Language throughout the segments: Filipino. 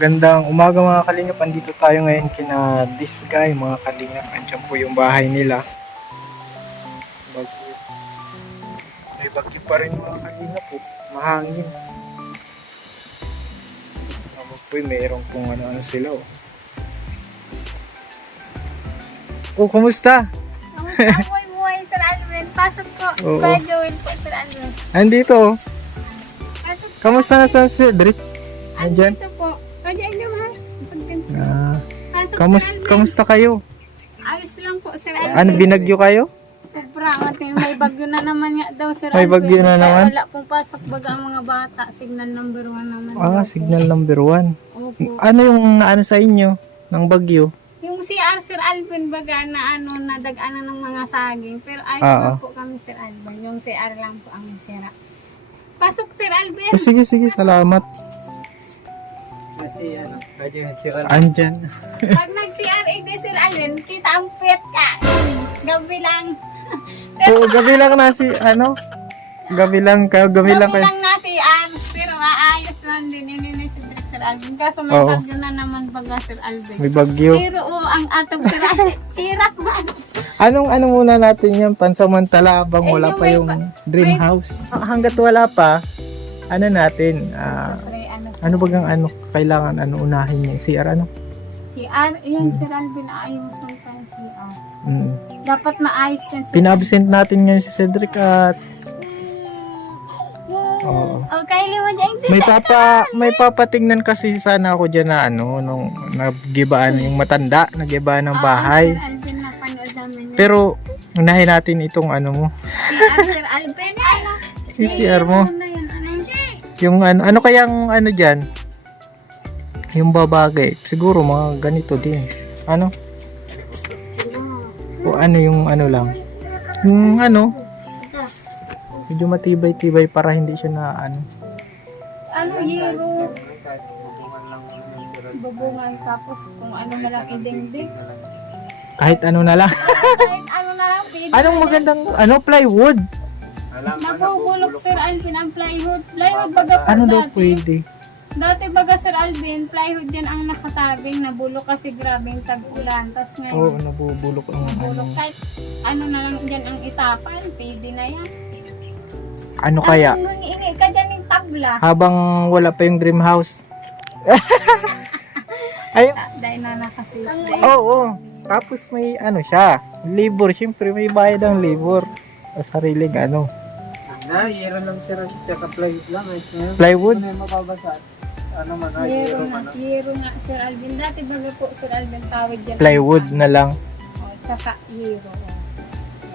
Magandang umaga mga kalingap. Andito tayo ngayon kina Disguy mga kalingap. Andiyan po yung bahay nila. Bagyo. May bagyo pa rin mga kalingap po. Mahangin. Ako po mayroon kung ano-ano sila oh. Oh, kumusta? Kamusta po yung buhay, Sir Alvin? Pasok po. Oo. Kuya Joel po, Sir Alvin. Andito oh. Pasok po. Kamusta na sa Cedric? Andyan? Andito po. Andyan nyo ha. Pagkansa. Ah, Pasok, Sir Alvin. kamusta kayo? Ayos lang po, Sir Alvin. Ano, binagyo kayo? Sobra. May bagyo na naman nga daw, Sir May Alvin. bagyo na Kaya naman? wala pong pasok baga ang mga bata. Signal number 1 naman. Ah, daw. signal number 1. Opo. Ano yung naano sa inyo ng bagyo? Yung CR, Sir Alvin, baga na ano, nadag-ano ng mga saging. Pero ayos Oo. lang po kami, Sir Alvin. Yung CR lang po ang sira. Pasok, Sir Alvin. Oh, sige, salamat. Kasi ano, kaya sira Andyan. Pag nag-CR, Sir Alvin, kita ang puyat ka. Gabi lang. Oo, gabi lang na si, ano? Gabi lang kayo. Gabi lang na CR. Pero maayos lang din. Yun si Sir Alvin. Kaso may Oo. bagyo na naman baga, Sir Alvin. May bagyo. Pero ang atong Sir Alvin, tirak man. Ano muna natin yan? Pansamantala habang Eh, wala yung pa may yung ba- dream may- house. Hanggat wala pa, ano natin? Pre, Ano bagang ano? Kailangan unahin niya? CR ano? CR, yun Sir Alvin, ayusin pa yung CR. Mm. Dapat maayos yan. Sir. Pinabsent natin ngayon si Cedric at oo. Okay, lima dyan. May papatingnan kasi sana ako diyan na ano nung nagibaan yung matanda, nagibaan ng bahay. Sir Alvin, napanood namin yun. Pero unahin natin itong ano mo, CR, Sir Alvin, ano? yung CR mo. Ano yun? Ano yun? Yung ano kayang ano diyan? Yung babagay. Siguro mga ganito din. Ano? O ano yung ano lang. Yung ano, medyo matibay-tibay para hindi siya na ano. Ano, yero? Bubungan tapos kung ano na lang idingding. Kahit ano na lang. Kahit ano na lang, pwede. Anong magandang ano plywood? Mabubulok, Sir Alvin, ang plywood. Plywood baga po Ano daw dati. pwede? Dati baga, Sir Alvin, plywood yan ang nakatabing, nabulok kasi grabing tag-ulan. Tapos Oo, ngayon, nabubulok ang ano. bulok. Kahit ano na lang dyan ang itapan, pwede na yan. Ano kaya? Ang ngungi ka dyan yung tabla. Habang wala pa yung dream house. Ay, Dahil na nakasisi. oo. Tapos may ano siya, labor. Siyempre may bayad ang labor. Sa sariling ano. na, yero lang sira, tsaka plywood lang. Ayos na yun. Plywood? Ano yung mababasa? Ano man, Yero yero na, man. yero nga, Sir Alvin. Dati baga po, Sir Alvin, tawid dyan. Plywood na lang. O, tsaka yero.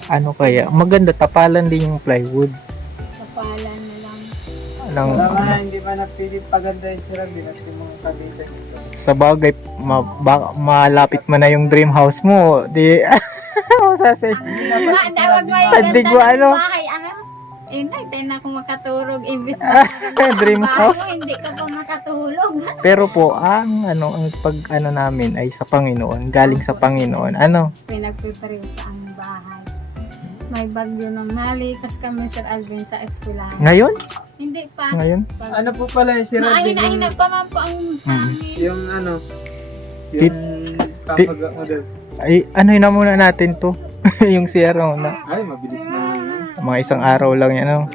Ano kaya? Maganda, tapalan din yung plywood. Kapalan na lang. Anong, Wala ano, nga, hindi man napili paganda yung sira, binat yung mga kabitan dito. sa bagay, malapit mo na yung dream house mo. Di, masasay. Wag mo yung Hindi ko ganda ng ano. bahay. Ano? Eh, tayo na ako makaturog. Imbis na Dream house. Hindi ka pa makatulog. Pero po, ang pag ano namin ay sa Panginoon, galing sa Panginoon. Ano? Pinagpiprito ang bahay. May bagyo ng malikas kami, Sir Alvin, sa eskwelahan. Ngayon? Hindi pa. Ngayon? Ano po pala yung sira? Mahina-hina pa man po ang hangin. Yung ano, Tit- yung papaga mo doon. Ay, ano na muna natin to? Yung CR na. Ay, mabilis na yun. Mga isang araw lang yan. Ano?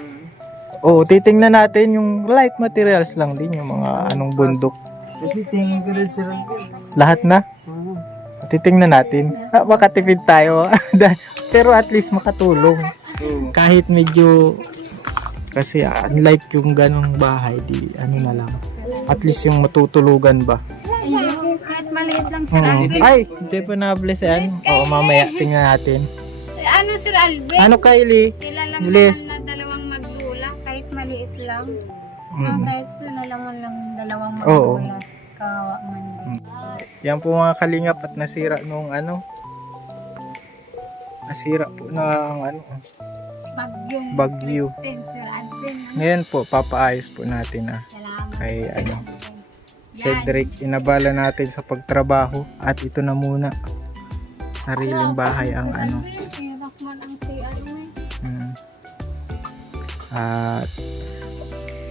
Oo, titingnan natin yung light materials lang din. Yung mga anong bundok. Kasi tingin ko rin sira. Lahat na. Titingnan natin. Makatipid tayo. Pero at least makatulong. Oo. Kahit medyo kasi unlike yung ganong bahay, di ano na lang. At least yung matutulugan ba. Ayun, kahit maliit lang, Sir Mm. Alvin. Ay, hindi pa na-bless yan. Oo, mamaya tingnan natin. Ano, Sir Alvin? Ano Kylie? Sila lang Bless. naman na dalawang magulang, kahit maliit lang. Mm. Kahit sila naman lang dalawang Oo. magulang. Kawa man din. Yan po mga kalingap at nasira nung ano. Nasira po ng ano. Bagyo. Sir Alvin. Ngayon po, papaayos po natin Salamat. kay Sir ano. Alvin. Cedric, inabala natin sa pagtrabaho at ito na muna. Sariling bahay ang Sir ano. Alvin, hirap man ang CR mo eh. At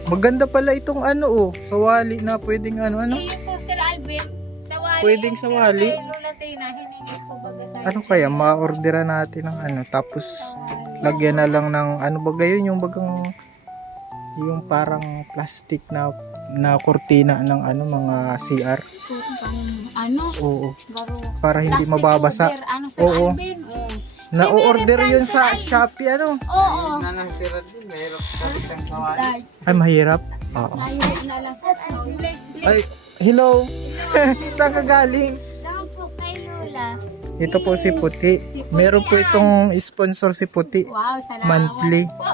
maganda pala itong ano sa wali na pwedeng ano. Iyo po, Sir pwedeng sa wali. Kay Lola Tina, hiningi ko baga sa Ano kaya, ma-orderan natin ng ano, tapos lagyan na lang ng, ano ba gayon, yung bagang, yung parang plastic na kurtina ng ano, mga CR. Ano? Oo, Baro. para hindi Plastic mababasa. cover, ano sa Oo. Alvin? Oo. Na-order yun Sinirefran sa Alvin. Shopee, ano? Oo. Nanang si Radin, mayroon sa isang kawali. Dahil, Ay, mahirap. Oo. ayun na lang. Oh, bless, bless. Ay, hello. Saan ka galing? Daw po kay Lola. Ito po si Puti. Meron po itong sponsor si Puti. Wow, salamat Monthly. po.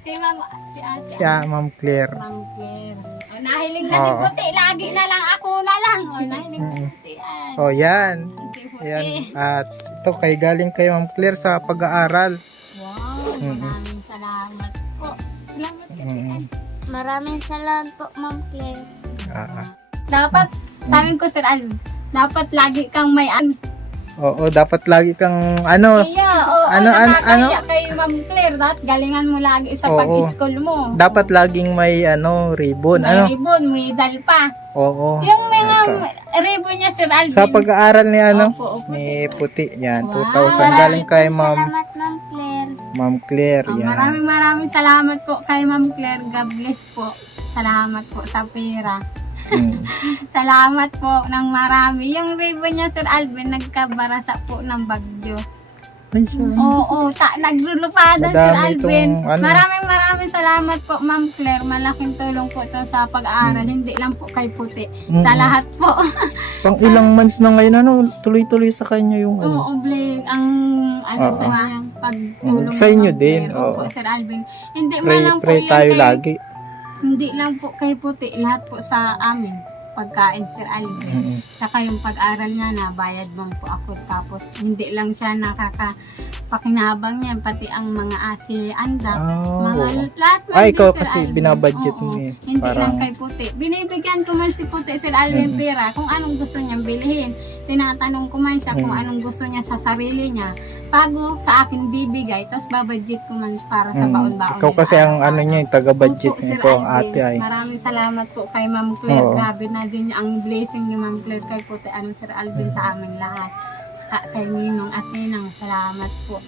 Si Mama, si Ate. Si Ma'am Claire. Ma'am Claire. Oh, nahiling na si Oo. Puti. Lagi na lang ako na lang. Oh, nahiling na si Puti. Oh, yan. Si Puti. Yan. At ito kay galing kay Ma'am Claire sa pag-aaral. Wow, maraming salamat po. Salamat po. Mm. Maraming salamat po, Ma'am Claire. Ah. Dapat, sabi ko, Sir Alvin, dapat lagi kang may Oo, dapat lagi kang ano, Iya, oo, Ano, nakakaya kay Ma'am Claire. Dapat galingan mo lagi sa Oo. pag-school mo. dapat laging may ano, ribbon. May Ano? ribbon, may dal pa. Oo. Yung mga Ito. ribbon niya, Sir Alvin. Sa pag-aaral ni ano, Opo, opo. ni Puti. Yan, Wow, 2,000 galing kay Salamat, Ma'am Ma'am Claire. Claire. Oh, Yan. maraming salamat po kay Ma'am Claire. God bless po. Salamat po sa pera. Mm. Salamat po ng marami. Yung ribbon niya, Sir Alvin, nagkabarasa po ng bagyo. Ay, sorry. Oo, naglulupada, Sir Madami Alvin. itong ano. Maraming salamat po, Ma'am Claire. Malaking tulong po ito sa pag-aaral. Hindi lang po kay Puti. Mm. Sa lahat po. Pang ilang months na ngayon, ano, tuloy-tuloy sa kanya yung ano. Oo, Blake, ang ano Oo. sa kanyang pagtulong. Sa inyo ni Ma'am din, Claire. Opo, oo. Sir Alvin. Hindi man lang po Pray yan tayo kay, lagi. Hindi lang po kay Puti. Lahat po sa amin. Pagkain, Sir Alvin. Mm-mm. Tsaka yung pag-aral niya na bayad mo po ako. Tapos hindi lang siya nakakapakinabang niya. Pati ang mga asi andak. Mga Oo. lahat man Ay, din, ikaw Sir kasi Alvin. binabudget Oo. mo eh. Hindi Parang- lang kay Puti. Binibigyan ko man si Puti, Sir Alvin, Mm-mm. pera. Kung anong gusto niyang bilhin. Tinatanong ko man siya kung Mm. anong gusto niya sa sarili niya. Bago sa akin bibigay. Tapos babudget ko man para sa Mm. baon-baon. Ikaw kasi nila ang ano araw-araw. niya, yung taga-budget Opo, niya. Sir Ikaw ang Alvin. ate ay. Maraming salamat po kay Ma'am Claire. Oo. Grabe na din ang blessing ni Ma'am Claire kay Puti. Anong Sir Alvin sa aming lahat. Kay Ninong at Ninang. Salamat po.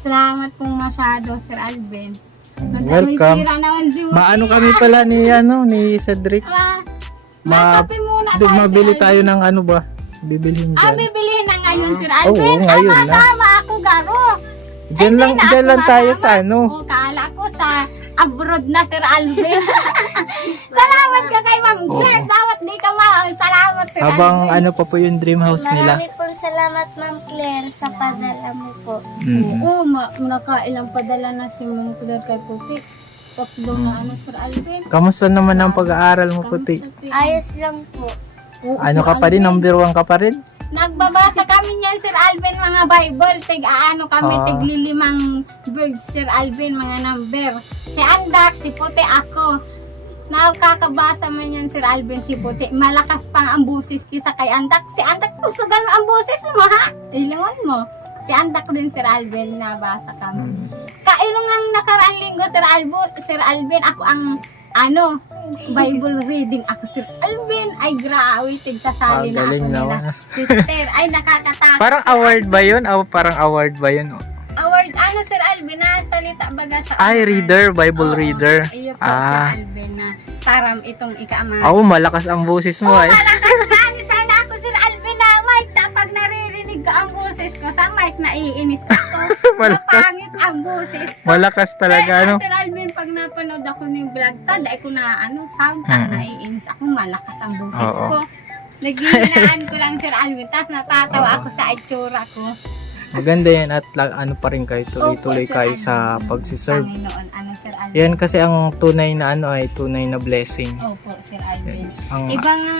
Salamat pong masyado, Sir Alvin. Welcome. Tira naman si Puti. Maano kami pala ni ni Cedric. Makape muna tayo, Mabili Sir tayo Alvin. ng ano ba? Bibilhin dyan. Bibilihin na ngayon, Sir Oo, Alvin. ngayon na. Masama ako, Garo. Diyan lang, Hindi na diyan ako lang tayo masama. sa ano. O, kala ko sa abroad na, Sir Alvin. Salamat ka kay Ma'am Claire. Dapat di ka salamat, Sir Habang Alvin. ano pa po yung dream house nila. Marami pong salamat, Ma'am Claire, sa padala mo po. Mm. Oo, nakailang padala na si Ma'am Claire kay Puti. Tatlo na ano, Sir Alvin. Kamusta naman ang pag-aaral mo, Puti? Ayos lang po. Oo, Ano Sir ka pa rin? Alvin. Number 1 ka pa rin? Nagbabasa kami niyan, Sir Alvin, mga Bible. Ano kami, Ah. tiglilimang birds, Sir Alvin, mga number. Si Andak, si Puti, ako. Nakakabasa man yan, Sir Alvin, si Puti. Malakas pang ang busis kisa kay Andak. Si Andak, tusugan mo ang busis mo, ha? Ilangon mo. Si Andak din, Sir Alvin, nabasa kami. Kailong ang nakaraang linggo, Sir Alvin, ako ang, Bible reading ako, Sir Alvin. Ay, grabe, tigsasali na ako galing nila. naman. Sister, ay nakakatakot. Parang award ba yun? Parang award ba yun? Award, Sir Alvin, na salita baga sa... Ay, reader, Bible Oo, reader. Iyo po, Ah. Sir Alvin, na taram itong ikamas. Oo, malakas ang boses mo ay. Nakakaalita na ako, Sir Alvin, na mic. Pag naririnig ko ang boses ko sa mic, naiinis ako. Malakas. Mapangit ang boses ko. Malakas talaga, Kaya, ano? Sir Alvin, pag napanood ako ng vlog, dahil ko na, sound, naiinis ako, malakas ang boses Oo. ko. Naghihinaan ko lang, Sir Alvin, tapos natatawa Oo. ako sa itsura ko. Maganda yan at ano pa rin kayo, tuloy-tuloy Opo, Sir kayo Alvin. sa pagsiserve. Panginoon, Sir Alvin. Yan kasi ang tunay na ay tunay na blessing. Opo, Sir Alvin. Ang, Iba nga,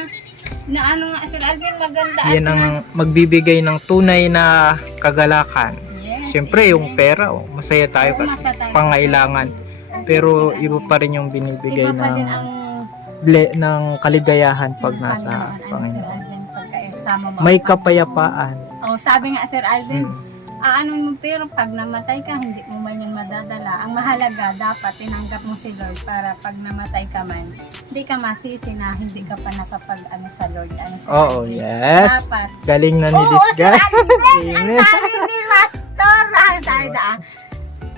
Sir Alvin, maganda. yan ang magbibigay ng tunay na kagalakan. Yes, Siyempre, amen. yung pera, masaya tayo kasi Masaya tayo. pangailangan. Pero iba pa rin yung binibigay Iba pa din ng ang ng kaligayahan pag nasa Sir Panginoon. Alvin, pagkasama mo. May kapayapaan. Oh, sabi nga, Sir Alvin, mo, pero pag namatay ka, hindi mo man yan madadala. Ang mahalaga, dapat tinanggap mo si Lord para pag namatay ka man, hindi ka masisi na hindi ka pa nakapag sa Lord. Oo, yes. Dapat. Galing na ni Oo, this guy. Ang sabi ni Pastor.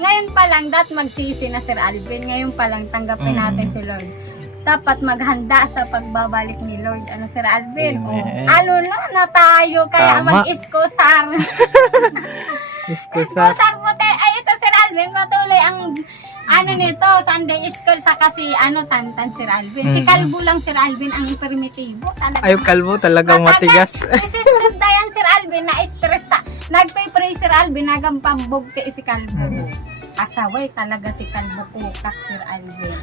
Ngayon pa lang, magsisi na Sir Alvin. Ngayon pa lang, tanggapin natin si Lord. Dapat maghanda sa pagbabalik ni Lord. Sir Alvin? Amen. Na tayo. Kaya Tama. mag-iskosar. Iskosar. Iskosar mo tayo. Ay, ito Sir Alvin, patuloy ang nito, Sunday school sa kasi Tantan Sir Alvin. Si Kalbo lang Sir Alvin ang primitibo. Talaga. Ay, kalbo talagang matigas. Si Sister Dayan Sir Alvin na stress nagpay-pray Sir Alvin nagampambugti si Kalbo. Asaway talaga si Kalbo kukak Sir Alvin.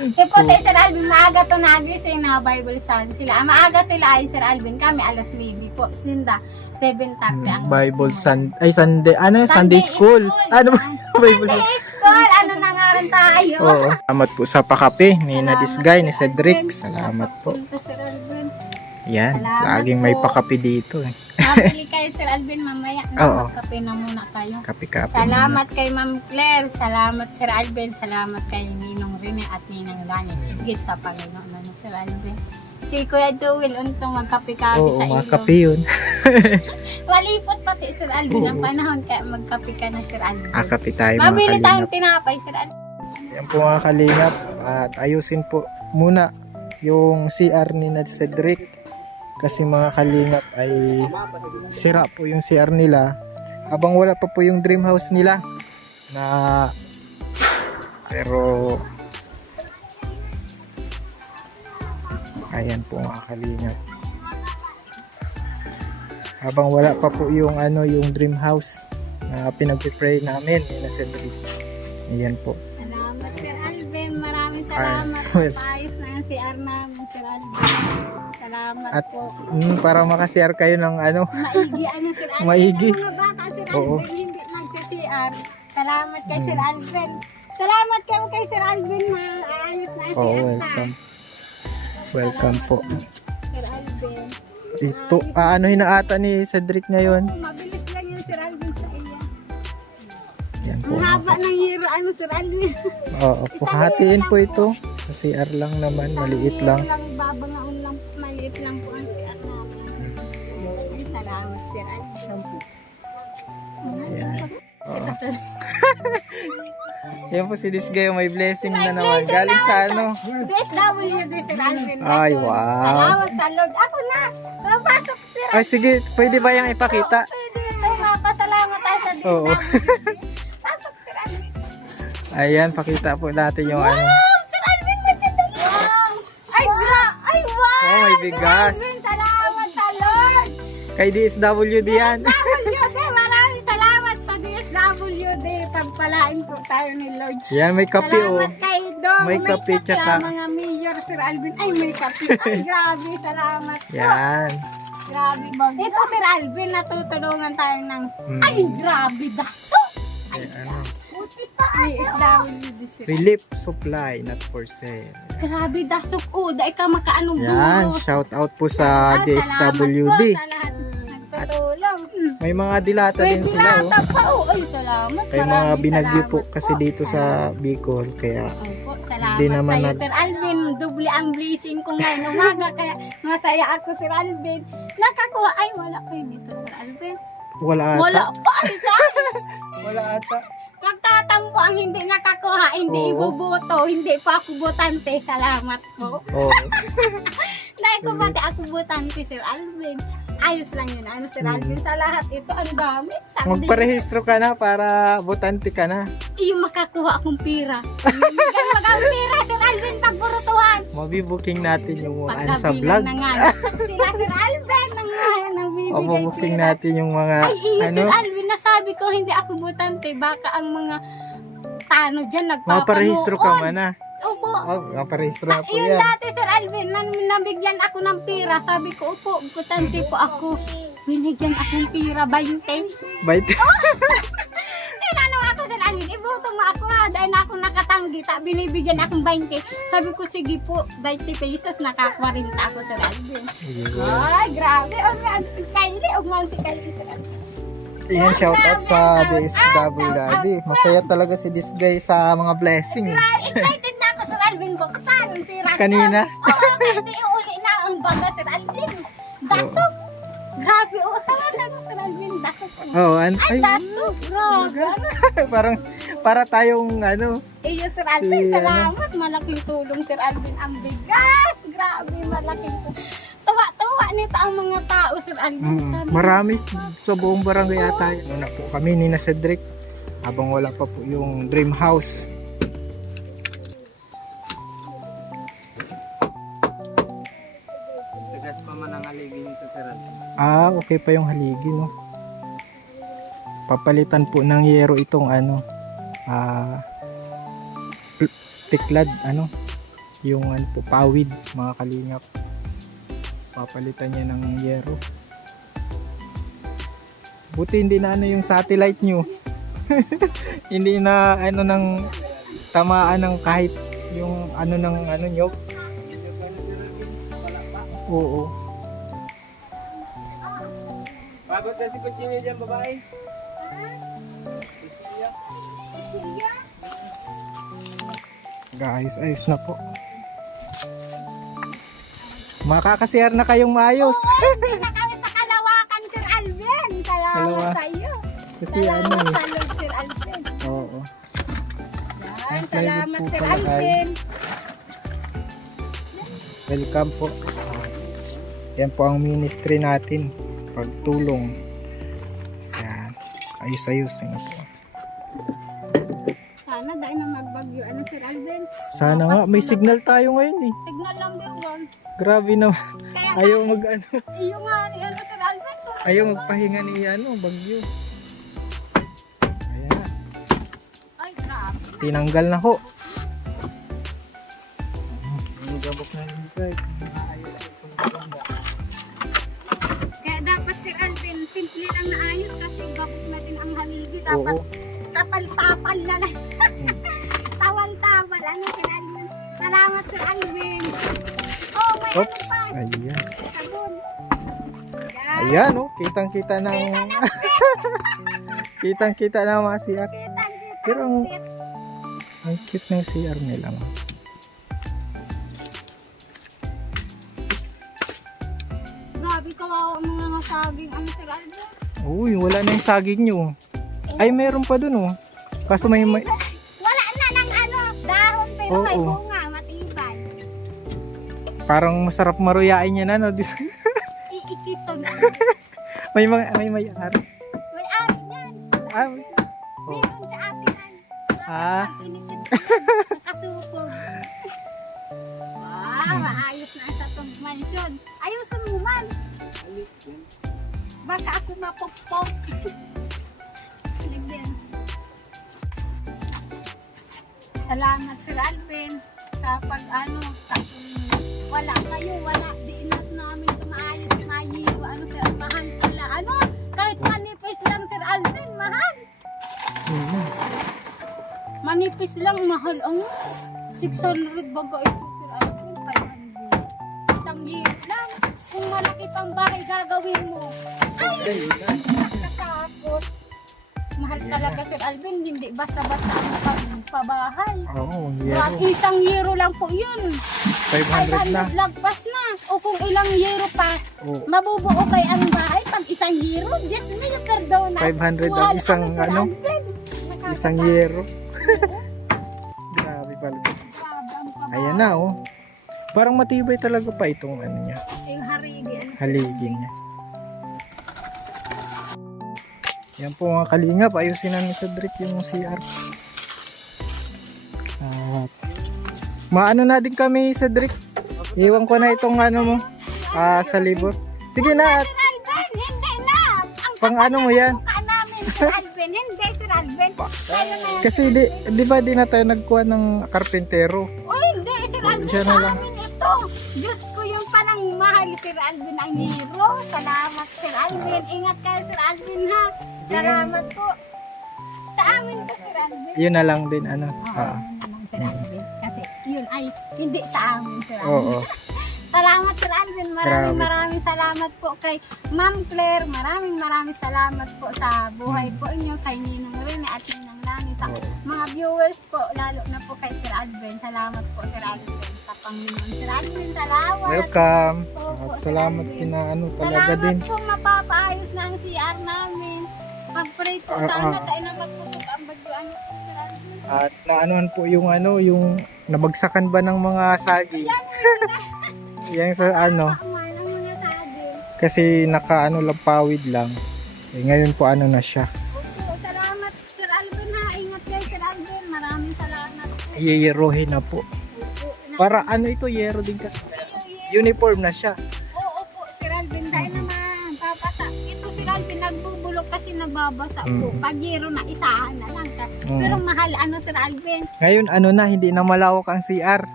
Si Puti Sir Alvin maaga to nagising na Bible study sila. Maaga sila ay Sir Alvin, kami alas 9 po. Sinda 7:30 ang Bible Sunday. Ano yung Sunday school? Ano ba? Bible Sunday school. Ano na nga rin tayo? Oo. Salamat po sa pakape ni na this guy, ni Cedric. Salamat po. Ito, Sir Alvin. Yan. Salamat Laging may po. pakape dito. Mabili kayo Sir Alvin mamaya. Oo. Magkape na muna kayo. Kape-kape. Salamat kay Ma'am Claire. Salamat Sir Alvin. Salamat kay Ninong Rene at Ninang Lani. Higit sa Panginoon. Sir Alvin. Si Kuya Joel untong magkape-kape Oo, sa mga iyo. kape yun. Walipot pati Sir Alvin ang Oo. panahon kaya magkape ka na Sir Alvin. Kape tayo mga Mabili tayong kalingap. tinapay Sir Alvin. Yan po mga kalingap. At ayusin po muna yung CR ni na Cedric. Kasi mga kalingap ay sira po yung CR nila. Habang wala pa po yung dream house nila. Pero ayan po mga kalingap. Habang wala pa po yung yung dream house na pinag-pray namin ni na Cedric. Ayan po. Salamat Sir Alvin. Maraming salamat. well. Paayos na yung CR namin Sir Alvin. Salamat At po. para makashare kayo ng Maigi Sir Alvin. Maigi. Ang mga bata Sir Oo. Alvin hindi nagsi-CR. Salamat kay Sir Alvin. Salamat kayo kay Sir Alvin na ayos na Oh, CR welcome. Welcome po. Sir Alvin. Ito, anuhin na ata ni Cedric ngayon. Mabilis lang yun Sir Alvin sa iya. Yan po. Ang haba ng year Sir Alvin. Oo, po. Hatiin po ito. Sa CR lang naman, maliit lang. Babangaon lang, maliit lang po ang CR namin. Ay, salamat Sir Alvin. Yan. Oo. Yan po si this guy, may blessing na naman. Galing sa DSWD Sir Alvin. Ay, wow. Salamat sa Lord. Ako na. Papasok Sir Ay, sige, pwede ba yung ipakita? Pwede ito. Mapasalamat tayo sa Oo. DSWD. Pasok Sir Alvin. Ayan, pakita po natin yung Wow! Sir Alvin, magandang wow! Ay, ay, wow! Oh, may bigas. Sir Alvin, salamat sa Lord! Kay DSWD yan. DSWD, maraming salamat sa DSWD. Pagpalain po tayo ni Lord. Yan, may kape oh. Salamat kay Dong. May kape tsaka- Mga mayor, Sir Alvin. Ay, may kape. Ay, grabe. Salamat po. Yan. Grabe. Ito, Sir Alvin, natutulungan tayo ng... Ay, grabe. Daso! Ano, Buti pa. DSWD, Sir Alvin. relief supply, not for sale. Grabe, dasok. Dahil ka makaanong Yan, dulos. shout out po sa DSWD. Salamat po sa lahat ng nagtutulong. May mga dilata May din sila oh. dilata pa. Ay, salamat. Kay mga Maraming binagyo po salamat kasi dito sa Bicol. Kaya Opo, salamat Di naman sa'yo, nag- Sir Alvin. Doble ang blessing ko ngayon umaga. Kaya masaya ako, Sir Alvin. Nakakuha. Ay, wala kayo dito, Sir Alvin. wala ata. Wala pa. Wala ata. Magtatampo ang hindi nakakuha, hindi Oo. ibuboto, hindi pa ako botante. Salamat po. Oh. Dahil ko pati ako botante, Sir Alvin. Ayos lang yun. Sir Alvin, sa lahat ito, ang dami. Magparehistro ka na para botante ka na. Yung makakuha akong pira. Yung mag-ang pira, Sir Alvin, pagburutuhan. Mabibuking natin yung mga sa Pagkabilang vlog. na nga. Sila, Sir Alvin, nang bibigay Mabibuking pira. natin yung mga Ay, iyo, Sir ano. Alvin, nasabi ko, hindi ako butante. Baka ang mga tano dyan, nagpapanuon. Maparehistro ka man na. Opo. Oh, maparehistro na po Yun yan. dati, Sir Alvin, nabigyan ako ng pira. Sabi ko, upo, butante po ako. Binigyan akong pira, 20. Bait. Tinanong ako, Sir Alvin, ibuto mo ako ha. Dahil na ako nakatanggi, binibigyan akong 20. Sabi ko, sige po, 20 pesos, naka-40 ako, Sir Alvin. Ay, grabe. O nga, Kylie, o man si Kylie, Sir Alvin. Ayan, shoutout sa DSWD. Masaya talaga si this guy sa mga blessing. Excited na ako, Sir Alvin, buksan. Si Rasyon. Kanina? Oo, hindi uli na ang baga, Sir Alvin. Dasok. Grabe, ano, Sir Alvin, dasok. Oh, Ay, ay, dasok, grabe. parang para tayong ano. Iyo, Sir Alvin, Si, salamat. Malaking tulong, Sir Alvin. Ang bigas. Grabe, malaking tulong. Tuwa-tuwa nito ang mga tao, Sir Alvin. Marami sa buong barangay ata. Ano na po kami ni na Cedric habang wala pa po yung dream house. Tagas pa man ang haligi nito, sir. Ah, okay pa yung haligi, no? Papalitan po ng yero itong ano, tiklad, ano, yung ano po, pawid, mga kalingap. Papalitan niya ng yero. Buti hindi na ano yung satellite nyo. Hindi na ano ng tamaan ng kahit yung ano ng ano nyo. Oo. Pagod na si Kuchini dyan, babae. Guys, ayos na po. Makakasiyar na kayong maayos. Hindi na kami sa Kalawakan, Sir Alvin. Salamat Kalawa. sa iyo. Kasi ano Salamat eh. sa Lord, Sir Alvin. Oo. Yan, Ang salamat, plywood po Sir pala, Alvin. Welcome po. Yan po ang ministry natin. Pagtulong. Yan. Ayos-ayos. Yan po. Sana dahil na magbagyo. Ano, Sir Alvin? Sana nga, may signal tayo ngayon eh. Signal number 1. Grabe naman. Kaya Ayaw mag ano. iyo nga ni ano, Sir Alvin. So, Ayaw magpahinga ni ano, bagyo. Ayan na. ay, grabe. Tinanggal na ho. Ang gabok na yung guys. Kaya dapat, Sir Alvin, simple lang na ayos kasi gabot natin ang haligi. Dapat Oo. tapal-tapal na lang. Tawal-tawal. Ano, Sir Alvin? Salamat, Sir Alvin. Oh, may Oops. ano pa. Ayan. Sabon. Yan. Ayan oh. Kitang-kita ng... Kitang-kita na mga CR. Kitang-kita. Pero ang cute ng CR nila. Ma'am. Grabe, kawawa ang mga saging. Ano, Sir Alvin? Uy, wala na yung saging nyo. Ay, meron pa dun oh. Kaso may... Wala na ng ano, dahon pero may Oo. bunga, matibay. Parang masarap maruyain yan ano. Iikito na. may may ari. May ari yan. Ah, oh. Meron sa atin. Ah. Pag inikit nakasupog. Wow, maayos na sa tong mansyon. Ayusin mo man. Baka ako mapopok. Ligyan. Salamat, Sir Alvin, sa pag ano, wala kayo, wala, diinat namin tumaayos, mayiwa, ano, Sir, mahal pala, ano, kahit manipis lang, Sir Alvin, mahal. Manipis lang, mahal, ano, 600 baga ito, Sir Alvin, 500. Isang year lang, kung malaki pang bahay gagawin mo, ay, nakatakot. Mahal talaga, Sir Alvin, hindi basta-basta ang pabahay. Oo, Grabe, yero. isang euro lang po yun. 500 na. 500 lagpas na. O kung ilang euro pa, Oh, mabubuo kay ang bahay pag isang euro. Diyos niyo, perdona. 500 ang Mahal isang Sir ano? Alvin. isang yero. Grabe pala. Grabe ang pabahay. Ayan na oh. Parang matibay talaga pa itong ano niya. Yung harigi. Ano, Haligi niya. Yan po mga kalingap. Ayusin na ni Cedric yung CR. Maano na din kami, Cedric. Iwan ko na itong ano mo. Sa libot. Sige na. Sir Alvin, hindi na. Ang Pang ano mo yan? mukha namin, Sir Alvin. Hindi, Sir Alvin. Tayo na yan. Kasi di ba di na tayo nagkuha ng karpentero? O hindi, Sir Alvin, siya sa na lang. amin ito. Diyos ko yung panang mahal, Sir Alvin, ang hero. Salamat, Sir Alvin. Ingat kayo, Sir Alvin, ha. Salamat po. Sa amin to, Sir Alvin. Yun na lang din ano. Sir Alvin. Kasi yun ay hindi sa amin, Sir Alvin. Oo. Salamat, Sir Alvin. Maraming salamat po kay Ma'am Claire. Maraming salamat po sa buhay po inyo, kay Ninong Rene at Ninang Lani, sa mga viewers po, lalo na po kay Sir Alvin. Salamat po Sir Alvin sa Panginoon. Sir Alvin, salamat. Welcome. Opo, At Sir salamat Alvin. kina ano talaga Salamat din. po, mapapaayos na ang CR namin. Pag-pray po sana tayo na magpusok ang bagyuan po, Sir Alvin. At naanuhan po yung ano, yung nabagsakan ba ng mga saging. Yan sa ano, Tama ng mga sabi. kasi nakaano lang pawid lang. Eh, ngayon po ano na siya. Opo, salamat Sir Alvin ha. Ingat kayo Sir Alvin. Maraming salamat po. Iyerohin na po. Opo, Para ano ito, yero din kasi. Uniform na siya. Oo po, Sir Alvin. Dahil naman, papasa. Ito Sir Alvin, nagbubulok kasi nababasa po. Pag yero na, isahan na lang ka. Pero mahal, ano Sir Alvin? Ngayon ano na, hindi na malawak ang CR.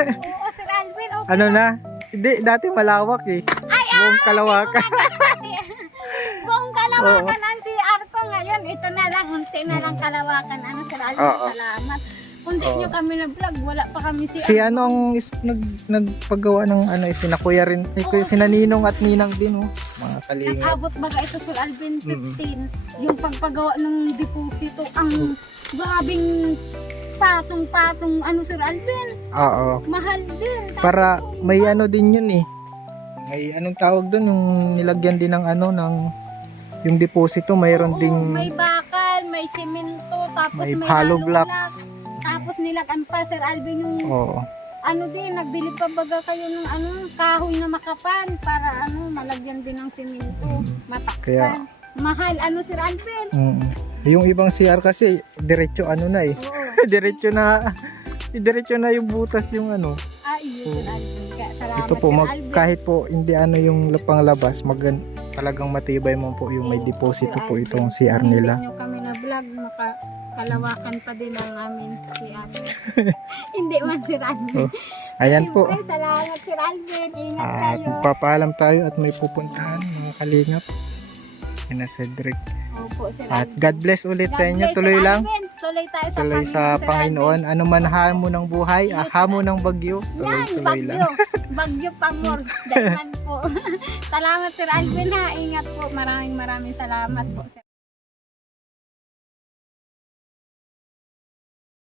Oo, Sir Alvin. Okay. Ano na? Hindi, dati malawak eh. Buong kalawakan. Buong kalawakan ang CR ko ngayon. Ito na lang, unti na lang kalawakan. Ano Sir Alvin, Oo. salamat. Unti nyo kami na vlog, wala pa kami CR. Si ano ang nagpagawa ng ano, sinakuya rin. Sinaninong at ninang din oh. Mga kalinga. Nag-abot baga ito Sir Alvin 15. Yung pagpagawa ng deposito, ang grabing patong-patong ano Sir Alvin. Oo. Mahal din. Tapos Para po, may ano din yun eh. May anong tawag doon, yung nilagyan din ng ano, ng yung deposito, mayroon oo, ding may bakal, may simento, tapos may may hollow hollow blocks. Tapos nilagan pa Sir Alvin yung Oo. ano din, nagbili pa baga kayo ng ano, kahoy na makapan para ano, malagyan din ng simento, matakpan. Kaya- Mahal, ano Sir Alvin? Yung ibang CR kasi diretso ano na eh. Oo. diretso na yung butas yung ano. Ay, yun Sir Alvin. Kaya salamat Ito po Sir Alvin. kahit po hindi ano yung panglabas, talagang matibay mo po yung may deposito po itong CR nila. Hindi nyo kami na vlog, makakalawakan pa din ang amin CR. Hindi man Sir Alvin. Ayan po. Siyempre, salamat Sir Alvin. Ingat At kayo. magpapaalam tayo at may pupuntahan mga kalingap. Ina Cedric. Opo, Sir At Alvin. God bless ulit sa God inyo. bless, Tuloy Sir lang. Alvin. Tuloy tayo sa Tuloy sa Sir Alvin. Panginoon. Ano man hamon ng buhay, hamon ng bagyo. Yan, Tuloy-tuloy lang. bagyo. Bagyo pamor. Daiman po. Salamat Sir Alvin ha. Ingat po. Maraming salamat po Sir.